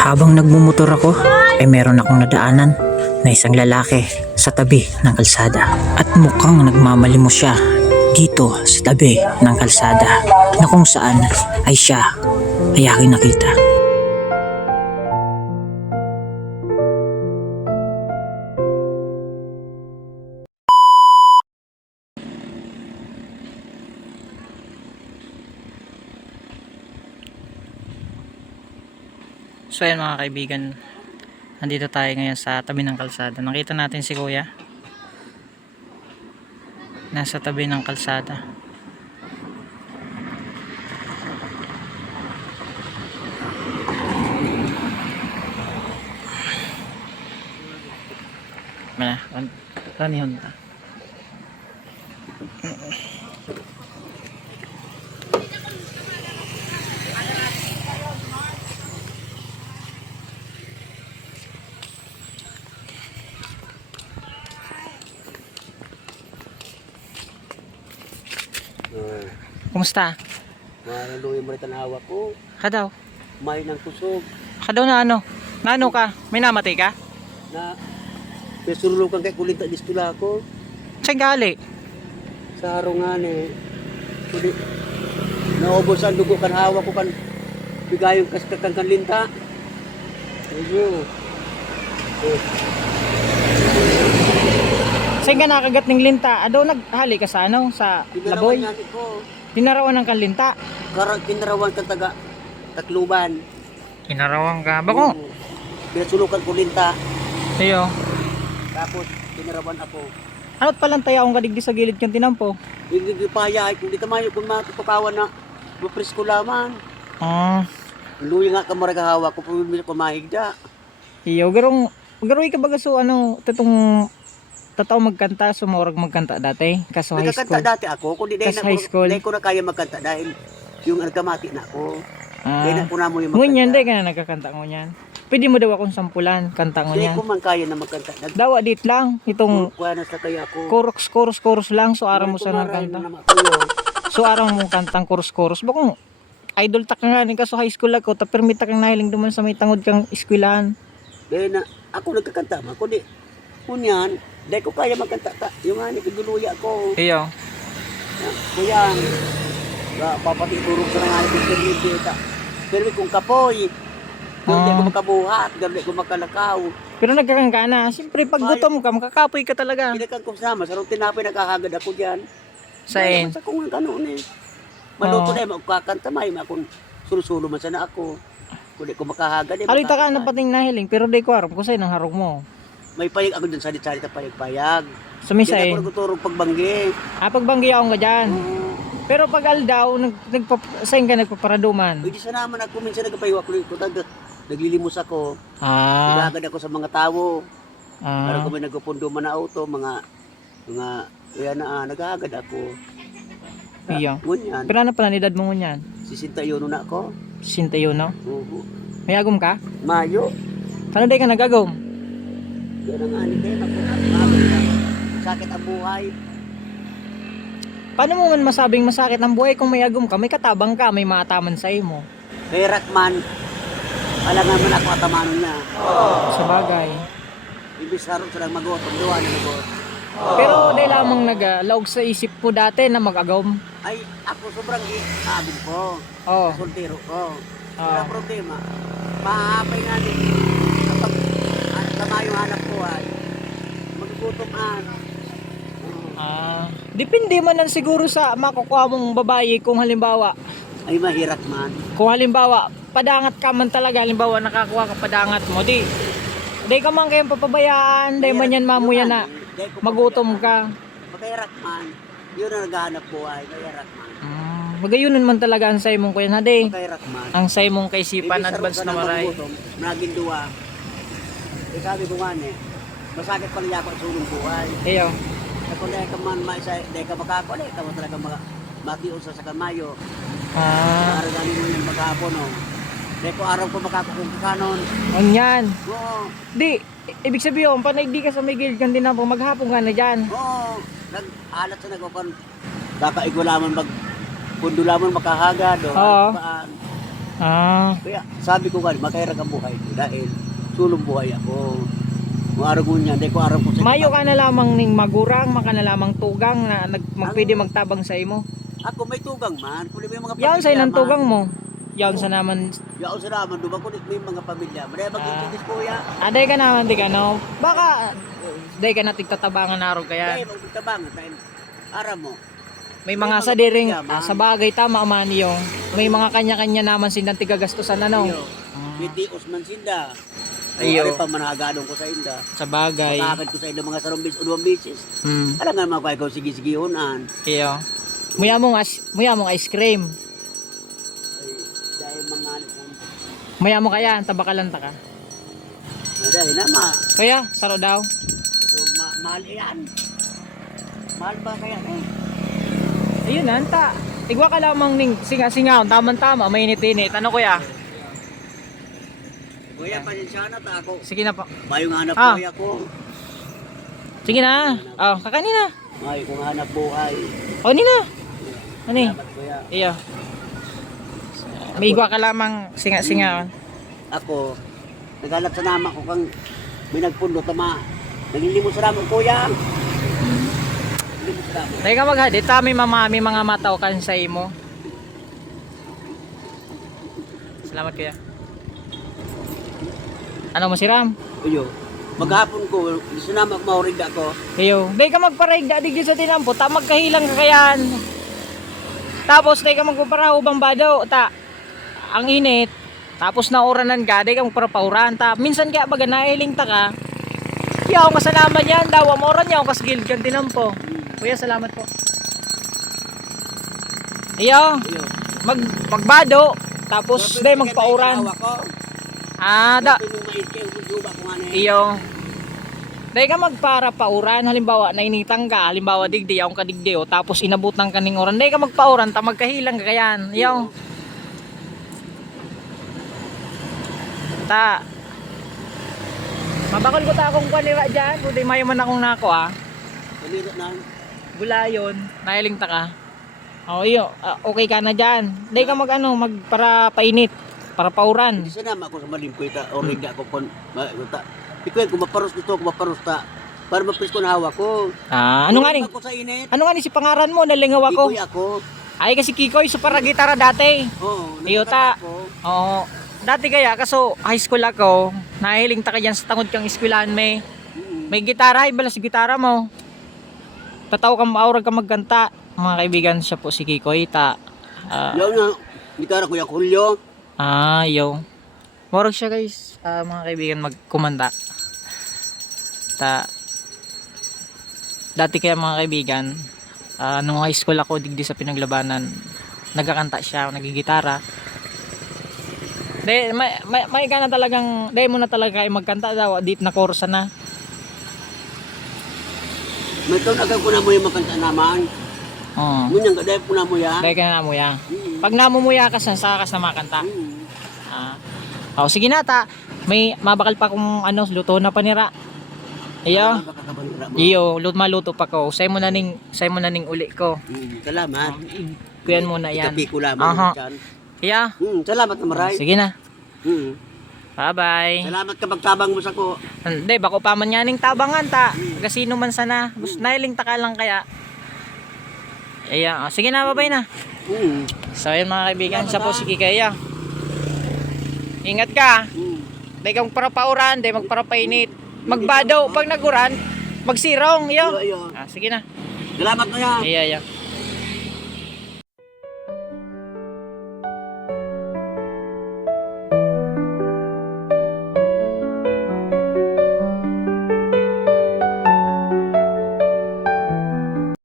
Habang nagmumotor ako, ay meron akong nadaanan na isang lalaki sa tabi ng kalsada. At mukhang nagmamalimos siya dito sa tabi ng kalsada na kung saan ay siya ay aking nakita. So ayan mga kaibigan, nandito tayo ngayon sa tabi ng kalsada. Nakita natin si kuya nasa tabi ng kalsada. Mana? Ranihon ta. Kumusta? Maluloy mo rin tanawa ko. Kadaw? May ng kusog. Kadaw na ano? Na ano ka? May namatay ka? Na pesurulukan kay kulit at distula ko. Saan gali? Sa harungan eh. Kulit. Naubos ang dugo kan hawa ko kan bigayong kaskakang kan linta. Ayun. Saan ka nakagat ng linta? Adaw naghali ka sa ano? Sa laboy? Pinarawan natin ko. Tinarawan ng kanlinta? Pinarawan kan taga Takluban. Kinarawan ka? Bako? Pinasulukan ko linta. Iyo. Tapos pinarawan ako. Ano't palang tayaong kadigdi sa gilid kang tinampo? Hindi paya kung di tamayo kung matutukawan na mapresko lamang. Luwi nga ka maragahawa ko pumili ko mahigda. Iyo, garoy ka baga so ano, tataw magkanta, sumurag magkanta dati, kaso high Nagkakanta school. dati ako, kundi Kas high school. dahil ko na kaya magkanta dahil yung nagkamati na ako. Dahil na ko na mo yung Ngunyan, magkanta. di ka na nagkakanta ngunyan. Pwede mo daw akong sampulan, kanta Dahil ngunyan. ko man kaya na magkanta. Dawa dit lang, itong Kuha na sa kaya ko. chorus lang, so araw mo sa nagkanta. So araw mo kantang chorus. Bakong idol ta ka nga rin kaso high school ako, tapirmi ta kang nahiling duman sa may tangod kang eskwelahan. Dahil na ako nagkakanta man, kundi kunyan, dahil ko kaya magkanta. Yung hani, pagduluya ko. Iyo. Kuya, papatitulog sa nga ni pero kung kapoy, hindi ko makabuhat, hindi ko makalakaw. Pero nagkakangka na, siyempre pag gutom ka, makakapoy ka talaga. Pinakan ko sama, sa rong tinapay nagkakagad ako dyan. Sain? Sa kung ganoon eh. Maluto na magkakanta may akong sulusulo man sana ako. Kundi ko makahagad eh. Alita ka na pating nahiling, pero di ko aram kung sa'yo nang harog mo. May payag ako dyan salit-salit na payag-payag. Sumisay. Kaya ako nagtuturong pagbanggi. Pagbanggi ako nga dyan. Pero pag aldaw, saan ka nagpaparaduman? Pwede sana naman ako minsan nagpapahiwa ko. Naglilimos ako. Nagagad ako sa mga tao. Para kung may nagpupundo man na auto, mga kaya na nagagad ako. Iyo. Ngunyan. Pero ano pala edad mo ngunyan? 61 na ako. 61 no? Oo. May agom ka? Mayo. Kano day ka nagagom? Yan ang ani din ako. Sakit ang buhay. Paano mo man masabing masakit ang buhay kung may agom ka? May katabang ka, may mataman sa imo. Kay Rakman, alam naman ako atamanon niya. Sa bagay. Ibig sarap silang mag-otong doon na mag-otong. Pero day lamang naglaog sa isip mo dati na mag-agom. Ay, ako sobrang abin ko. Oh. Soltero ko. Wala problema. Mahapay nga din. Kapag tamayong hanap ko ay maggutom-an. Depende man lang siguro sa makukuha mong babae kung halimbawa. Ay, mahirap man. Kung halimbawa, padangat ka man talaga, halimbawa nakakuha ka padangat mo, di ka man kayong papabayaan, di man yan mamuya na magutom ka. Magkairak man. Yun ang naghahanap buhay. Magkairak man. Magayunan man talaga ang say mong kuya na di. Magkairak man. Ang say mong kaisipan, advance na maray. Naging duwa. Eh sabi ko nga masakit pala ako ang sulong buhay. Iyo. Kung dahil ka man dahil ka makakulit, ka mo talaga matiun sa kamayo. Para ganin mo yung maghapon, no? Dahil ko araw ko makakukong kanon. Yan. Oo. Di, ibig sabihin, panay di ka sa may gilid kang dinapong maghapon ka na dyan. Oo. Nag-alat sa nagkakon. Kakaigo lamang pundo lamang makahagad. Oo. Ah, Kaya sabi ko nga, makahirap ang buhay ko dahil sulong buhay ako. Kung araw ko niya, hindi ko araw ko sa mayo ka na lamang ning magurang, maka na lamang tugang na magpwede magtabang sa imo. Ako may tugang man, kung may mga Yaon sa ilang tugang mo. Yaon sa naman. Yaon sa naman, duba ko may mga pamilya. Maraya mag-intinis ko ya. Aday ka naman, di ka no. Baka, day ka na tigtatabangan na araw Kaya kaya. magtabangan dahil araw mo. May mga sa diring, sa bagay tama man yung. May mga kanya-kanya naman silang tigagastusan ano. Piti Osman Sinda. Ayo. Ari pa managadong ko sa inda. Sa bagay. Makakad ko sa inda mga sarong bis o duwang bisis. Alam nga mga ko sige-sige unan. Iyo. Muya mong ice cream. Ay, dahil mga Muya mo kaya, tabakalanta ka. dahil na Kaya, saro daw. so, mahal yan. Mahal ba kaya Ayun na, anta. Igwa ka lamang ning singa-singa, tama-tama, mainit-init. Ano kuya? Kuya, pasensya na ta ako. Sige na po. Mayong hanap Ah. buhay ako. Sige na. Oh, kakanin na. May kung hanap buhay. O, ni na. Ani? Salamat kuya. Iyo. May igwa ka lamang singa-singa. Ako, naghanap sa nama ko kang may nagpundo tama. Naglilimos sa naman kuya. Naglilimos sa naman. Dahil ka maghadit, may mga mataw kan sa imo. Salamat kuya. Ano mo si Ram? Uyo. Maghapon ko, gusto na maurig ako. Iyo. Dahil ka magparaig digdi sa tinampo, ta magkahilang ka kayan. Tapos dahil ka magpaparaho bang badaw, ta ang init. Tapos nauranan ka, dahil ka magparapauran. Ta minsan kaya baga nailing ta ka. Yaw nga salamat yan, daw mo oran yaw kas gilid kan tinampo. Kuya, salamat po. Iyo, Uyo. magbado, tapos dahil magpauran. Ah, da. Iyo. Dahil ka magparapauran, halimbawa nainitang ka, halimbawa digdi, yaong kadigdi, o, tapos inabot ng kaning oran, dahil ka magpauran, ta magkahilang ka kayan. Iyo. Ta. Mabakal ko ta akong kanira dyan, kundi mayo man akong nako ah. Gulayon, nahiling ta ka. O iyo, okay ka na dyan. Dahil ka para painit, para pauran. Hindi sana ako sa malimpo ita, orig ako kon. Ikaw kung maparos dito, kung maparos ta. Para mapris ko na hawak ko. Ah, ano nga ni? Ako sa init. Ano nga ni si pangaran mo, nalingaw ako. Ikoy ako. Ay kasi Kikoy, so para gitara dati. Oo, Iyota. nakakata ko. Oo. Dati kaya, kaso high school ako, nahiling ta ka dyan sa tangod kang eskwelahan may gitara, ibala si gitara mo. Tataw ka maurag ka magkanta. Mga kaibigan, siya po si Kikoy. Yaw na, gitara ko yung kulyo. Yo. Morag siya guys, mga kaibigan magkumanda. Dati kaya mga kaibigan, nung high school ako digdi sa pinaglabanan, nagkakanta siya, nagigitara. May ka na talagang, mo na talaga kayo magkanta daw, dit na chorus na. May taon agad ko na mo yung makanta naman. Oo. Ngunyang gadaya po na mo ya. Dahil ka na namuya. Pag namumuya ka sa sakas na makanta. Sige na ta. May mabakal pa kung luto na panira. Iyo. Iyo, maluto pa ko. Say mo na ning uli ko. Salamat. Kuyan mo na yan. Itabi ko lamang dyan. Iya. Salamat na maray. Sige na. Bye-bye. Salamat ka pagtabang mo sa ko. Hindi, bako pa man yaning tabangan ta. Gasino man sana. Bus nailing ta ka lang kaya. Iya. Sige na, bye-bye na. So yun mga kaibigan, siya po si Kikaya. Ingat ka. Dahil kang parapauran, dahil magparapainit. Magbadaw, pag naguran, magsirong. Iyo. Iyo. Sige na. Salamat na yan. Iya.